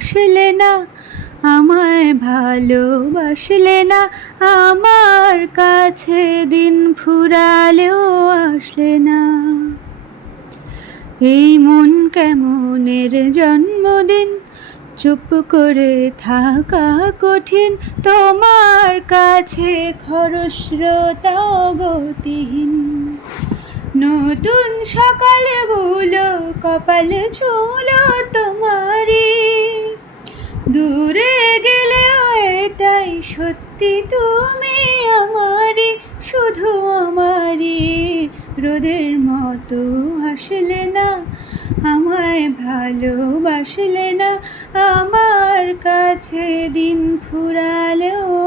আসলে না, আমায় ভালোবাসলে না, আমার কাছে দিন ফুরালেও আসলে না। এই মন কেমনের জন্মদিন, চুপ করে থাকা কঠিন, তোমার কাছে খরস্রোতা গতিহীন। নতুন সকালগুলো কপালে ছুঁলো তোমারই, দূরে গেলেও এটাই সত্যি তুমি আমারই, শুধু আমারই। রোদের মতো হাসলে না, আমায় ভালোবাসলে না, আমার কাছে দিন ফুরালেও